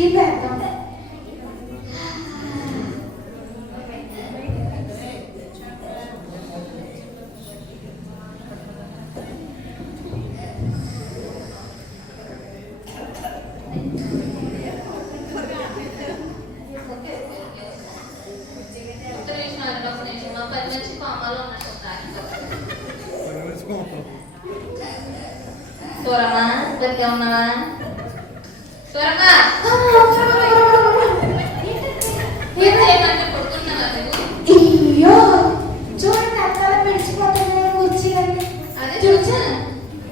Sleep వేద్దాం. Suarama, bagi mana? Suarama. Ini mana pukul nama tu? Iyo, jangan nakal bersepatu dengan kucing ni. Ada cuci.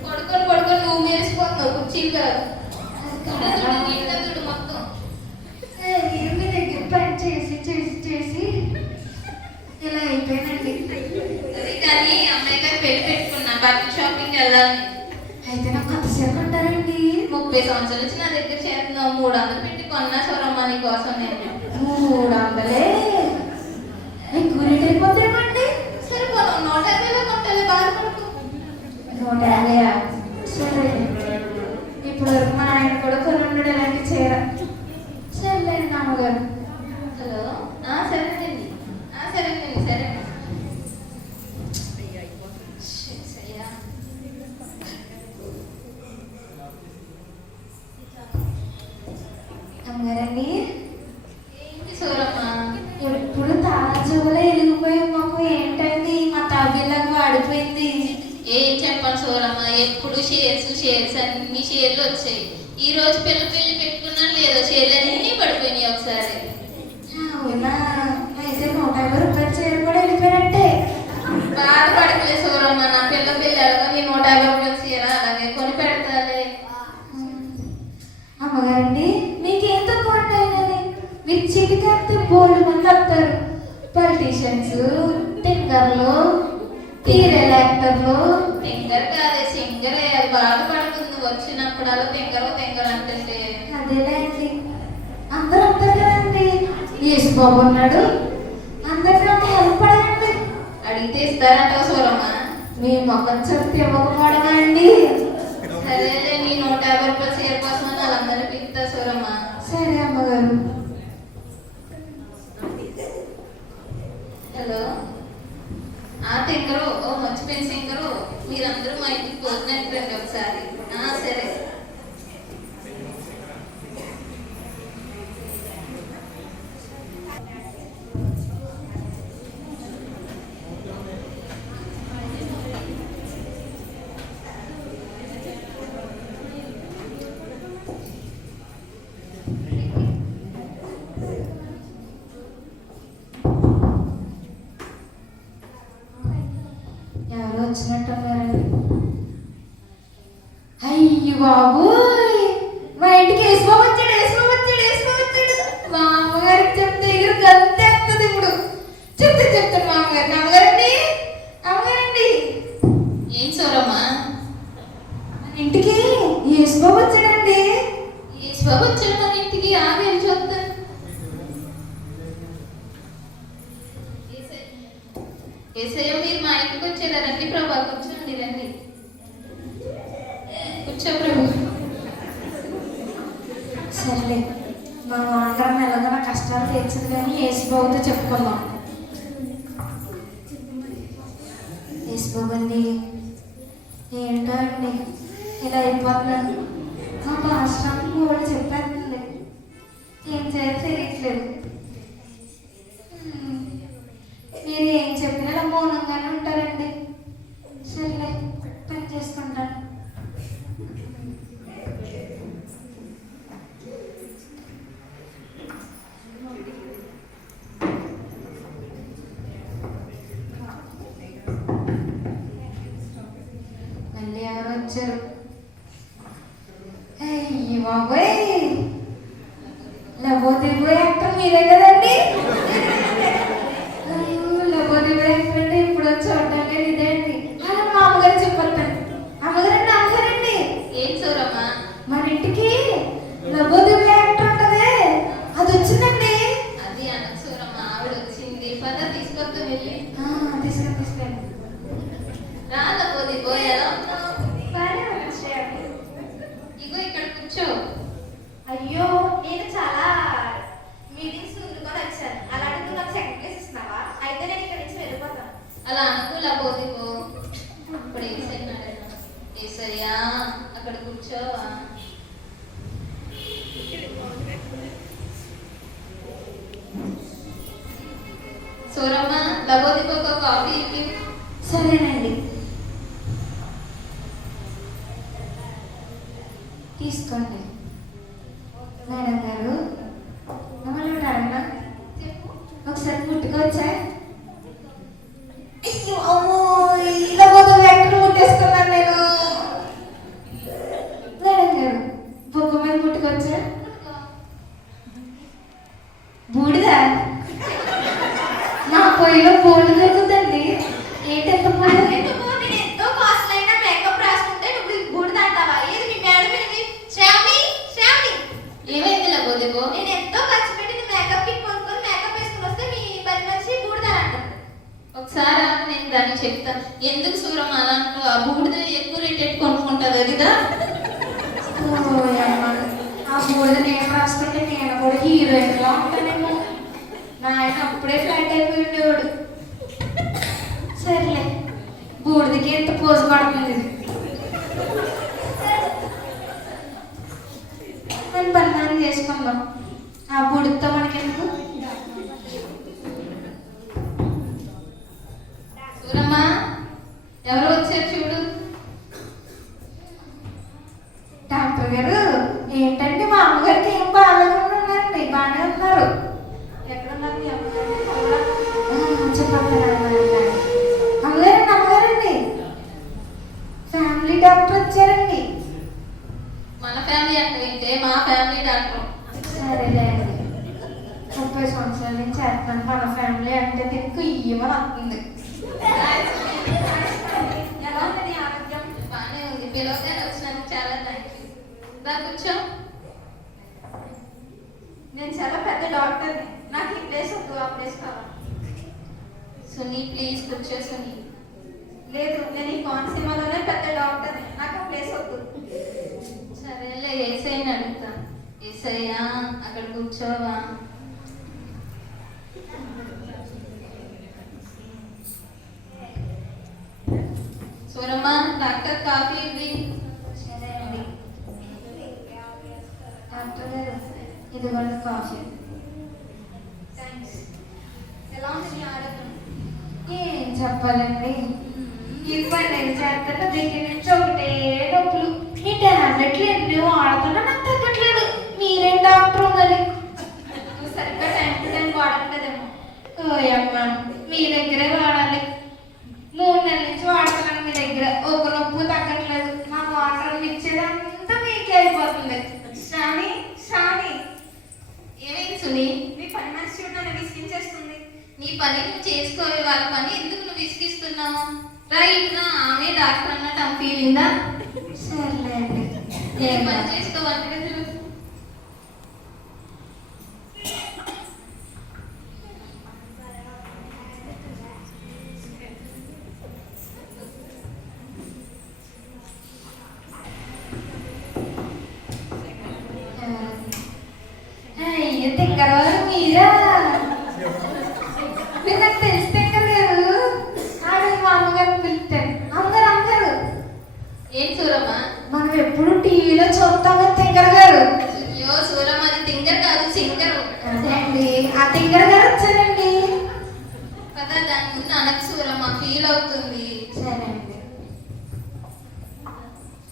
Pukul number sepatu kucing ke? Ada kita tu makto. Ini kita cesi. Ila itu nanti. Tadi kali Amerika pet pun nampak shopping jalan. అయితే నాకు అంత సేపు అంటారండి. 30 సంవత్సరాల నుంచి నా దగ్గర చేస్తున్నావు. 300 పెట్టి కొన్నా సౌరమ్మ నీ కోసం నేను. 300 కూలీట్ అయిపోతామండి. సరిపోను 150లో కొంటాలే బాధపడకు. 150 సరే. ఇప్పుడు వరకు మా ఆయన కూడా కొనుండడు ఇలాంటి చీర. సరేలేండి నాన్నగారు. హలో సరేనండి సరే. అమ్మగారండి ఏంటి సౌరమ్మ ఎప్పుడు తాజాలో వెలిగిపోయి మాకు ఏంటండి మా తాబేలాగా వాడిపోయింది. ఏం చెప్పాలి సౌరమ్మ, ఎప్పుడు షేర్స్ అన్ని షేర్లు వచ్చాయి. ఈ రోజు పెళ్లి పెట్టుకున్నాను లేదో షేర్లు అన్నీ పడిపోయినాయి ఒకసారి. అవునా, అయితే 150 రూపాయల చీర కూడా వెళ్ళిపోయినట్టే. బాధపడకలేదు సౌరమ్మ, నా పెళ్ళి అడగా మీ 150 రూపాయల చీర అలాగే కొని పెడతాలే. అమ్మగారండి మీకేం తక్కువ ఉంటాయని మీరు చిటికేస్తే బోల్డ్ మంది వస్తారు. పొలిటీషియన్స్, టింగర్లు, సీరియల్ యాక్టర్లు. టింగర్ కాదే సింగరే. అది బాధపడుతుంది వచ్చినప్పుడు అలా టింగర్ అంటే. అదేలేండి, అందరూ వస్తారు కదండి. యేసు బాబు ఉన్నాడు, అందరికీ హెల్ప్ పడదండి. అడిగితే ఇస్తారంటావు సౌరమ్మ? మీ మొక్కలు చెప్తే ఇవ్వకపోవడమా అండి? సరేలే, నీ 150 రూపాయల చీర కోసం వాళ్ళందరినీ పిలుస్తా సౌరమ్మ. సరే అమ్మగారు. హలో టింగరు, మర్చిపోయిన సింగరు, మీరందరూ మా ఇంటికి భోజనానికి రండి ఒకసారి. సరే. ఎవరు వచ్చినట్టున్నారండి? అయ్యి బాబు, మా ఇంటికి వేసుకో వచ్చాడు. మా అమ్మగారికి చెప్తే ఎగురు గంతేస్తుంది. ఇప్పుడు చెప్తాను మా అమ్మగారండి. ఏం సౌరమ్మ? మన ఇంటికి వేసుకో వచ్చాడండి. బాబు వచ్చాడు మన ఇంటికి. ఆవేం చూస్తాను. ఏసయ్య మీరు మా ఇంటికి వచ్చారా? రండి ప్రభా, కూర్చోండి. రండి కూర్చో ప్రభు. సర్లే, మా అందరం ఎలాగో నా కష్టాలు తీర్చదు కానీ యేసుబాబుతో చెప్పుకుందాం. యేసుబాబు అండి, ఏంటో అండి ఇలా అయిపోతున్నాను. మా పాస్టర్ కూడా చెప్పేస్తుంది, ఏం చేయాలో తెలియట్లేదు. మీరు ఏం చెప్పినా ఇలా మౌనంగానే ఉంటారండి. సర్లే, పని చేసుకుంటాను. మళ్ళీ ఎవరు వచ్చారు? అయ్యి బాబోయ్, లబోదిబో యాక్టర్ మీరే కదండి. లబోదిబో యాక్టర్ అంటే ఇప్పుడు చూడటానికి ఇదే అండి. మా అమ్మగారు చెప్పొద్దండి. అమ్మగారండి ఏం సౌరమ్మ? మన ఇంటికి లబోదిబో యాక్టర్ ఉంటదే, అది వచ్చిందండి. అది అనకు సౌరమ్మ, ఆవిడ వచ్చింది. పద తీసుకొద్దు వెళ్ళి. తీసుకెళ్ళి రా లబోదిబో, ఎలా ఉన్నావు? బాగానే వచ్చాడు. ఇగో ఇక్కడ కూర్చో. అయ్యో, నేను చాలా సూరమ్మ లబోదికి ఒక కాఫీ ఇవ్వు. సరేనండి, తీసుకోండి. మేడం గారు, మమ్మల్ని అడగనా? ఒకసారి ముట్టుకోవచ్చా? అయ్యో అమ్మో, ఇలా మొత్తం ఎక్కడ ముట్టేసుకున్నాను నేను. మేడం గారు, బొగ్గ మీద ముట్టుకోవచ్చా? బూడిద నా పొయ్యిలో బోర్డు దొరుకుతుంది. ఏంటంత ఎంతో కాస్ట్ అయినా మేకప్ రాసుకుంటే నువ్వు బూడిద అంటావా? ఏది మీ మేడం ఏంటి? శ్రావణి శ్రావణి ఏమైంది లబోదిగో? నేను ఎంతో ఖర్చు పెట్టి మేకప్ కిట్ కొనుక్కొని మేకప్ వేసుకుని వస్తే మీ పని మనిషి బూడిద అంటారు. ఒకసారి నేను దాన్ని చెప్తాను. ఎందుకు సూరమ్మ అలా అంటావు? ఆ బూడిద ఎక్కువ రేట్ ఎట్టు కొనుక్కుంటారు అదిగా. ఆ బూడిద నేను రాసుకుంటే నేను కూడా హీరోయిన్లా ఉంటానేమో. నా ఆయన అప్పుడే ఫ్లాట్ అయిపోయి ఉండేవాడు. సర్లే, బూడిదకి ఎంత పోజు పడుతుంది. మనం బంధాన్ని చేసుకుందాం. ఆ బూడిదతో మనకెందుకు? సూరమ్మ ఎవరు వచ్చారు చూడు. డాక్టర్ గారు, ఏంటంటే మా అమ్మగారికి ఏం బాగాలేకుండా ఉన్నారండి. బాగానే ఉన్నారు. ఎక్కడున్నారు మీ అమ్మగారు? చెప్పండి. అమ్మగారండి, అమ్మగారండి, ఫ్యామిలీ డాక్టర్ వచ్చారండి. మన ఫ్యామిలీ అంటే ఏంటే? మా ఫ్యామిలీ డాక్టర్. సరేలే అండి, 30 సంవత్సరాల నుంచి చేస్తాను. మన ఫ్యామిలీ అంటే తిరిగి ఇయ్యమని వస్తుంది. ఎలా ఉంది నీ ఆరోగ్యం? బాగానే ఉంది. పిలవగానే వచ్చినందుకు చాలా థ్యాంక్ యూ. దా కూర్చో. నేను చాలా పెద్ద డాక్టర్ని. నాకు ఈ ప్లేస్ వద్దు, ఆ ప్లేస్ కావాలి. సునీ ప్లీజ్ కూర్చో. సునీ లేదు, నేను ఈ కోనసీమలోనే పెద్ద డాక్టర్ని. నాకు ఆ ప్లేస్ వద్దు. సరేలే, ఏసైని అడుగుతా. ఏసయ్యా అక్కడ కూర్చోవా? సూరమ్మ డాక్టర్ కాఫీ ఇవ్వి. సరే అండి. డాక్టర్ గారు, ఇదిగోండి కాఫీ. థ్యాంక్స్. ఎలా ఉంది నీ ఆరోగ్యం? ఏం చెప్పాలండి, ఈ పని నేను చేస్తాను. దగ్గర నుంచి ఒకటే నొప్పులు. ఈ టాబ్లెట్లు ఎన్నో వాడుతున్నా నాకు తగ్గట్లేదు. మీరేం డాక్టర్ మరి? నువ్వు సరిగ్గా టైం టు టైం వాడట్లేదేమో. ఓయమ్మ, మీ దగ్గరే వాడాలి. 3 నెలల నుంచి వాడుతున్నాను మీ దగ్గర. ఒక నొప్పు తగ్గట్లేదు. నా వాటర్ ఇచ్చేదంతా మీకే అయిపోతుంది. శ్రావణి, శ్రావణి, ఏమైంది సునీ? మీ పని మనిషి చూడ నన్ను విసిగించేస్తుంది. నీ పని నువ్వు చేసుకోవే, వాళ్ళ పని ఎందుకు నువ్వు విసిగిస్తున్నావు? రైట్ రా, ఆమె డాక్టర్ అన్నట్టు ఆమె ఫీలిందా? సర్లే అండి, ఏం పని చేసుకోవాలి కదా. అయ్యో తింగరవారు మీరా? మీరు నాకు తెలిసి తింగరు గారు. ఆవిడ మా అమ్మగారిని పిలుస్తాను. అమ్మగారు, అమ్మగారు, ఏం సూరమ్మ? మనం ఎప్పుడు టీవీలో చూస్తాం తింగర్ గారు. అయ్యో సూరమ్మ, అది తింగర్ కాదు సింగర్. అదే అండి, ఆ తింగర్ గారు వచ్చారండి. కదా దాని ముందు అనకు సూరమ్మ, ఫీల్ అవుతుంది. సరే అండి.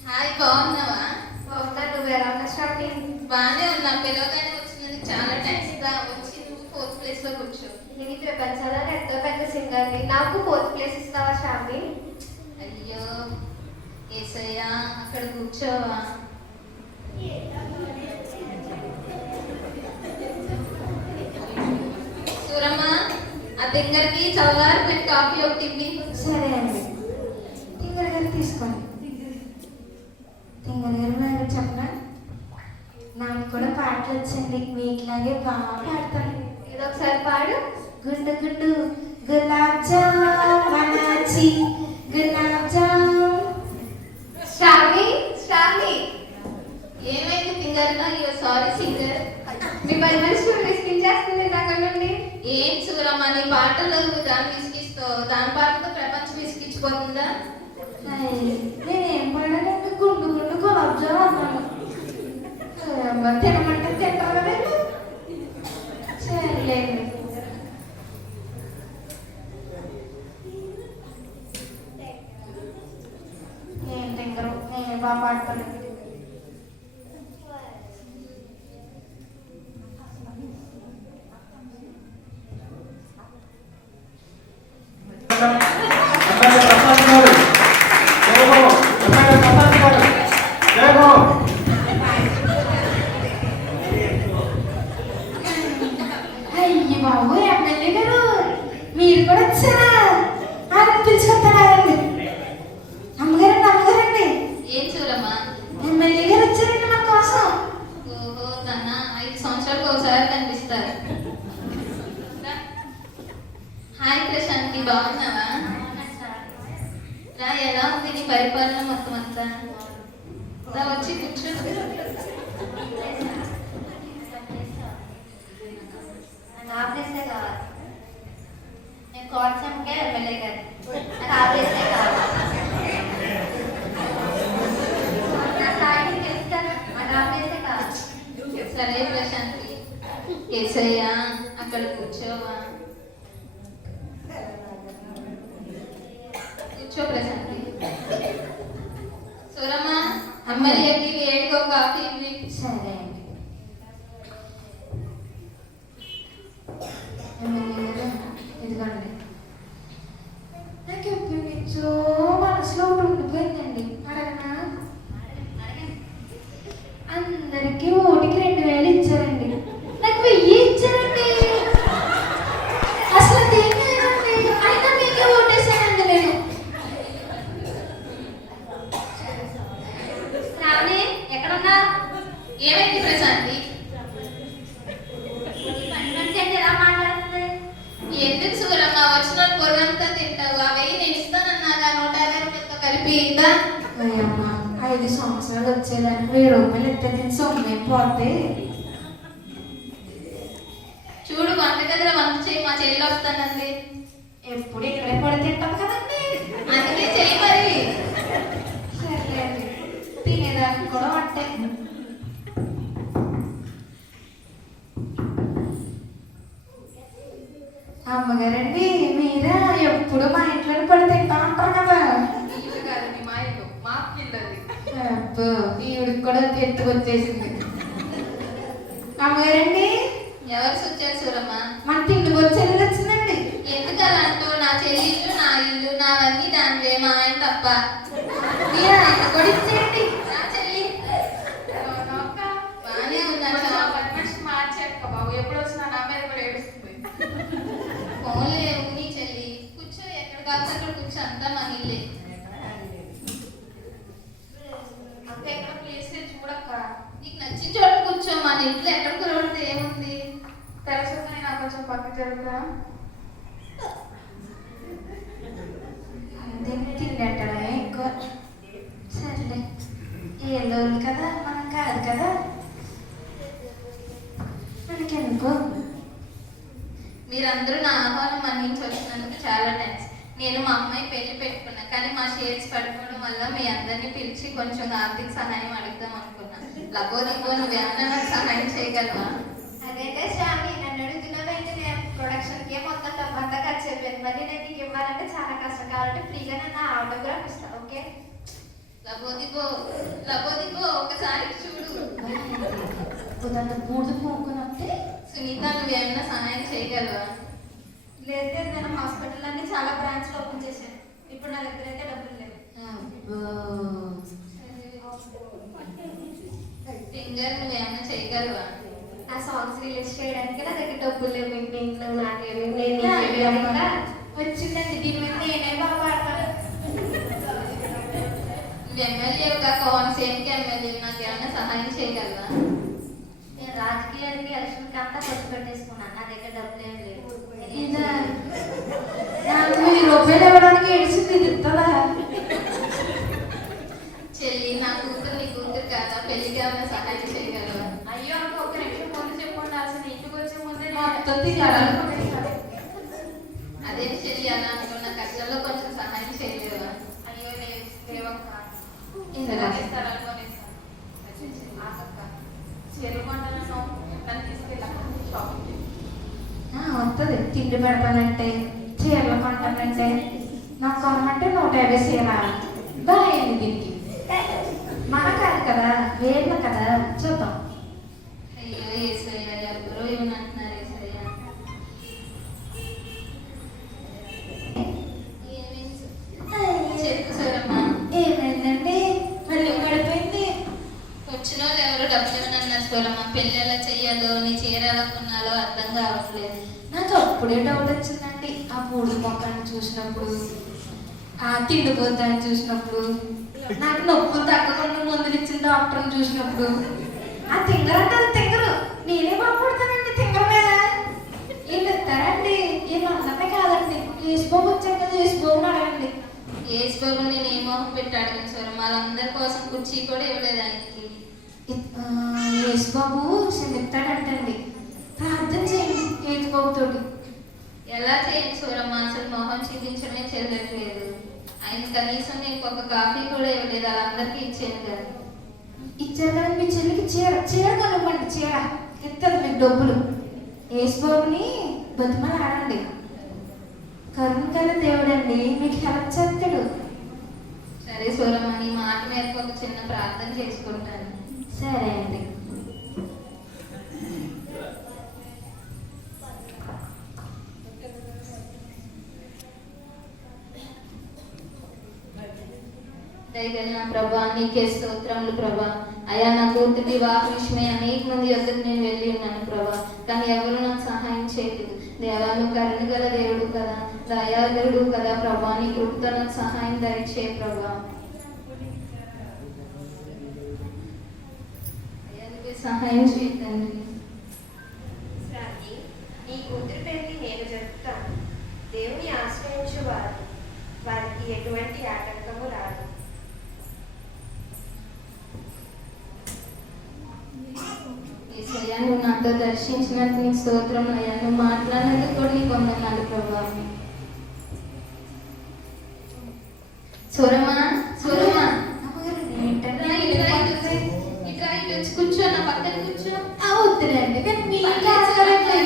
హాయ్, బాగున్నావా? బాగున్నా, నువ్వు ఎలా ఉన్నా షాపింగ్? బాగానే ఉన్నా. పిలవగానే వచ్చినందుకు చాలా థ్యాంక్స్. గా వచ్చి నువ్వు 4th ప్లేస్ లో కూర్చో. నేను ఈ ప్రపంచంలో ఎంతో పెద్ద సింగర్ని. నాకు 4th ప్లేస్ ఇస్తావా షాపింగ్? అయ్యో ఏసయ్యా, అక్కడ కూర్చోవా? సూరమ్మ, ఆ తింగర్కి చల్లారి పెట్టి కాఫీ ఒకటి ఇవ్వి. సరే అండి. తింగర్ గారు తీసుకోండి. తింగర్ గారు నాకు చెప్పనా, నాకు కూడా పాటలు వచ్చండి. మీకులాగే బాగా పాడతాను. ఏదో ఒకసారి పాడు. గుండు గుండు గులాబ్ జామ్ వనాచి గులాబ్ జామ్. శ్రావణి, శ్రావణి, ఏమైంది తింగర్? అయ్యో సారీ సింగర్. మీ పని మనిషి విసిగించేస్తుంది అక్కడ నుండి. ఏం సూరమ్మ, నీ పాటలు దాన్ని విసిగిస్తావు. దాని పాటతో ప్రపంచం విసిగించిపోతుందా? నేనేం పాడానంటే గుండు గుండు గులాబ్ జామ్ అన్నాను. తినమంటే తింటారు కదా. సరేలేండి. వచ్చారా ఆయన పిలుచుకొస్తారండి. అమ్మగారండి ఏం చూడమ్మా? ఎమ్మెల్యే గారు వచ్చారండి మన కోసం. ఓహో తన 5 సంవత్సరాలకు ఒకసారి కనిపిస్తారు. హాయ్ ప్రశాంతి, బాగున్నావా? రా, ఎలా ఉంది నీ పరిపాలన మొత్తం అంతా? రా వచ్చి కూర్చో. ఆఫీసే కావాలి. నేను కోట్సంకే ఎమ్మెల్యే గారు. నాకు ఆఫీసే కావాలి. నా స్థాయిని తెలుసు కదా, నాకు ఆఫీసే కావాలి. సరే ప్రశాంతి, ఏసయ్య అక్కడ కూర్చోవా? కూర్చో ప్రశాంతి. సూరమ్మ, అమ్మయ్యకి వేడిగా కాఫీ ఇవ్వి. సరే అండి. ఎమ్మెల్యే గారు ఇదిగోండి. నాకు ఎప్పటి నుంచో మనసులో ఒకటి ఉండిపోయిందండి. అడగనా? అందరికీ ఓటికి 2000 ఇచ్చారండి, నాకు 1000 ఇచ్చారండి. అసలు అదేం లేదండి, అయినా మీకే ఓటేసానండి నేను. శ్రావణి ఎక్కడున్నా? ఏమైంది ప్రశాంతి? మనిషి అంటే ఎలా మాట్లాడుతుంది? ఎందుకు సూరమ్మ వచ్చిన కొర్రంతా తింటావు? ఆ 1000 నేను ఇస్తానన్నాగా, 150 రూపాయలతో కలిపి ఇందా. అయ్యమ్మా, 5 సంవత్సరాలు వచ్చేదానికి 1000 రూపాయలు ఎత్తే తిని సొమ్మేం పోతే. చూడు, వంటగదిలో వంట చేయి, మా చెల్లి వస్తానంది. ఎప్పుడు ఇక్కడే పడి తింటాం కదండి. అందుకే చెయ్యి మరి. సరే అండి, తినేదానికి కూడా వంటే. అమ్మగారండి, మీరా ఎప్పుడు మా ఇంట్లో పడి తింటా ఉంటారు కదా. ఇల్లు కాదు మా ఇల్లు, మా పిల్లది. అబ్బో, ఈవిడికి కూడా ఎత్తుకొచ్చేసింది. అమ్మగారండి, ఎవరు వచ్చారు సూరమ్మ? మన తిండి వచ్చేది వచ్చిందండి. ఎందుకు అలా అంటావు? నా చెల్లి ఇల్లు, నా ఇల్లు, నావన్నీ దానివే, మా ఆయన తప్ప. మీరు ఆయన కూడా ఇచ్చేయండి. నా చెల్లి బాగానే ఉన్నాను. బాబు ఎప్పుడు వచ్చినా నా మీద కూడా ఏడుస్తుంది. ఫోన్లే ఉన్ని చెల్లి, కూర్చో, ఎక్కడ కాదు అక్కడ కూర్చో, అంతా మన ఇల్లే. అక్క ఎక్కడ ప్లేస్ చూడక్క. నీకు నచ్చిన చోట కూర్చో, మన ఇంట్లో ఎక్కడ కూరడితే ఏముంది? తెలుసుకుని నాకు కొంచెం పక్క జరుగుతా. దీన్ని తిండటమే ఎక్కువ. సర్లే, ఏళ్ళోళ్ళు కదా, మనం కాదు కదా, మనకెందుకు. మీరందరూ నా ఆహ్వానం మన్నించి వచ్చినందుకు చాలా థ్యాంక్స్. నేను మా అమ్మాయి పెళ్లి పెట్టుకున్నా, కానీ మా షేర్స్ పడిపోవడం వల్ల మీ అందరినీ పిలిచి కొంచెం ఆర్థిక సహాయం అడుగుదాం అనుకున్నా. లబోదిబో నువ్వేమన్నా నాకు సహాయం చేయగలవా? అదైతే శ్రావణి నన్ను అడుగుతున్నావంటే నేను ప్రొడక్షన్కి మొత్తం డబ్బంతా ఖర్చు అయిపోయింది. మళ్ళీ నేను నీకు ఇవ్వాలంటే చాలా కష్టం, కాబట్టి ఫ్రీగా నన్ను ఆటోగ్రాఫ్ ఇస్తాను. ఓకే? లబోదిబో లబోదిబో ఒకసారి చూడు. ఉదాహరణ మూడు పోనుకొని వస్తే సునీత, నువ్వేమన్నా సహాయం చేయగలవా? లేదు, నేను హాస్పిటల్ అన్ని చాలా బ్రాంచ్లు ఓపెన్ చేశాను. ఇప్పుడు నా దగ్గర అయితే డబ్బులు లేవు. ఫింగర్, నువ్వేమన్నా చేయగలవా? నా సాంగ్స్ రిలీజ్ చేయడానికి నా దగ్గర డబ్బులు లేవు. ఇంటి ఇంట్లో నాకేమి నేను వచ్చిందండి. దీని మీద నేనే బాగా పాడతాను. నువ్వు ఎమ్మెల్యేగా కోనసీమకి ఎమ్మెల్యే, నాకేమన్నా సహాయం చేయగలవా? నేను రాజకీయాలకి ఎలక్షన్కి అంతా ఖర్చు పెట్టేసుకున్నాను. నా దగ్గర డబ్బులు ఏం లేవు. ఇదా నాకు 1000 రూపాయలు ఇవ్వడానికి ఏడిసింది, ఇది ఇస్తుందా? చెల్లి, నా కూతురు నీ కూతురు కాదా? పెళ్లికి ఏమైనా సహాయం చేయగలవా? అయ్యో అక్క, ఒక నిమిషం ముందు చెప్పుకుండాల్సింది. ఇంటికి వచ్చే ముందే మొత్తం తినాలని అదే చెల్లి, అలా అనుకున్న కష్టంలో కొంచెం సహాయం చేయలేవా? అయ్యో లేవక్క. ఇందులో స్థలాలు కొనేస్తాను. ఆకక్క చెరువు కొంటాను, నన్ను తీసుకెళ్ళాక షాపింగ్. వస్తుంది. తిండి పెడతానంటే, చీరలు కొంటానంటే, నాకు కొనమంటే 150 చీర బాగుంది. దీనికి మన కాదు కదా, వేళ్ళ కదా. చూద్దాం. అయ్యో ఏసయ్య, ఎవరో ఏమనంటున్నారు ఏసయ్య. చెప్పు సూరమ్మ. ఏమైందండి? మళ్ళీ గడిపోయింది. వచ్చిన వాళ్ళు ఎవరు డబ్బులు ఇవ్వనన్నారు సూరమ్మ. పెళ్ళి ఎలా చెయ్యాలో నీ చీర ఎలా కొనాలో అర్థం కావట్లేదు. నాకు అప్పుడే డౌట్ వచ్చిందండి. ఆ పూడి మొక్కని చూసినప్పుడు, ఆ తిండిపోతాన్ని చూసినప్పుడు, నాకు నొప్పులు తగ్గకుండా మందులు ఇచ్చిన డాక్టర్ని చూసినప్పుడు, ఆ తింగర అంటే అది తింగరు, నేనే బాగుపడతానండి తింగర మీద. వీళ్ళు ఇస్తారండి, వీళ్ళు అందరినీ కాదండి. యేసుబాబు వచ్చాక కదా యేసుబాబుని అడగండి. యేసుబాబు నేను ఏ మోహం పెట్టి అడిగిన సూరమ్మ. వాళ్ళందరి కోసం కుర్చీ కూడా ఇవ్వలేదు ఆయనకి. యేసుబాబు క్షమిస్తాడంటండి. ప్రార్థన చేయండి యేసుబాబుతోటి. ఎలా చేయండి సూరమ్మ, అసలు మొహం చూపించడమే చెల్లట్లేదు. ఆయన కనీసం నీకు ఒక కాఫీ కూడా ఇవ్వలేదు. వాళ్ళందరికీ ఇచ్చాను కదా. ఇచ్చారు కదా మీ చెల్లికి చీర కొనివ్వండి. చీర ఇస్తుంది మీకు డబ్బులు. యేసుబాబుని బతిమలు ఆడండి. కరుణ కల దేవుడండి, మీకు హెల్ప్ చేస్తాడు. సరే సూరమ్మ, నీ మాట మేరకు ఒక చిన్న ప్రార్థన చేసుకుంటాను. సరే అండి. దయగలిగిన ప్రభా, నీకే స్తోత్రములు ప్రభా. అయ్యా, నా కూతురి వివాహ విషయమై అనేక మంది వద్దకు నేను వెళ్ళి ఉన్నాను ప్రభా, కానీ ఎవరు నాకు సహాయం చేయలేదు. దేవా, నువ్వు కరుణ గల దేవుడు కదా, దయాళుడు కదా ప్రభా, నీ కృపతో నాకు సహాయం దయచేయ ప్రభా. అయ్యా, నువ్వే సహాయం చేయతండి. శాంతి, నీ కూతురు పెళ్లి నేను జరుపుతాను. దేవుని ఆశ్రయించు వారికి ఎటువంటి ఆటంకము రాదు. యేసయ్యా, నువ్వు నాతో దర్శించినందుకు నీకు స్తోత్రం అయ్యా. నువ్వు మాట్లాడినందుకు కూడా నీకు వందనాలు ప్రభా. సూరమ్మ, సూరమ్మ, ఏంటంటే ఇట్లా ఇటు వచ్చి కూర్చో, నా పక్కన కూర్చో. వద్దులేండి, కానీ మీ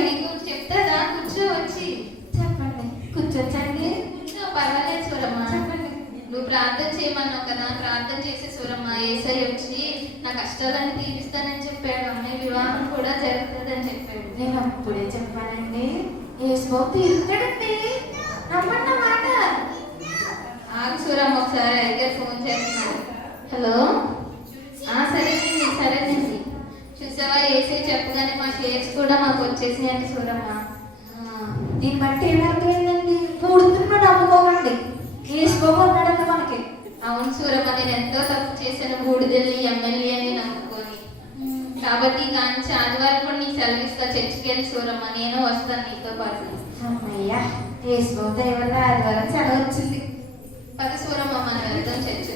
నీకు చెప్తాదా? కూర్చో వచ్చి. చెప్పండి. కూర్చోచ్చండి. కూర్చో, పర్వాలేదు సూరమ్మ. చెప్పండి. నువ్వు ప్రార్థన చేయమన్నావు కదా, ప్రార్థన చేసే సూరమ్మ. యేసయ్య వచ్చి నా కష్టాలను తీరుస్తానని చెప్పాడు. అమ్మాయి వివాహం కూడా జరుగుతుందని చెప్పాడు. నేను అప్పుడే చెప్పానండి, యేసుబాబు తీరుతాడండి. నమ్మండి మాట. ఆగు సూరమ్మ, ఒకసారి అయ్యగారు ఫోన్ చేస్తున్నాడు. హలో, సరేనండి సరేనండి. చూసావా, యేసయ్య చెప్పగానే మా షేర్స్ కూడా మాకు వచ్చేసినాయండి సూరమ్మ. దీన్ని బట్టి ఏమర్థమైందండి? పూడుతున్న నమ్ముకోకండి. యేసుబాబు ఉన్నాడండి మనకి. అవును సూరమ్మ, నేను ఎంతో తప్పు చేశాను, బూడిదల్ని ఎమ్మెల్యే అని నమ్ముకొని. కాబట్టి కానీ ఆదివారం కూడా నీకు సెలవు ఇస్తా, చర్చికి వెళ్ళి సూరమ్మ. నేను వస్తాను నీతో పాటు. అమ్మయ్యా, యేసుబాబు దయ వల్ల ఆదివారం సెలవు వచ్చింది. పద సూరమ్మ, మనం వెళ్తాం చర్చి.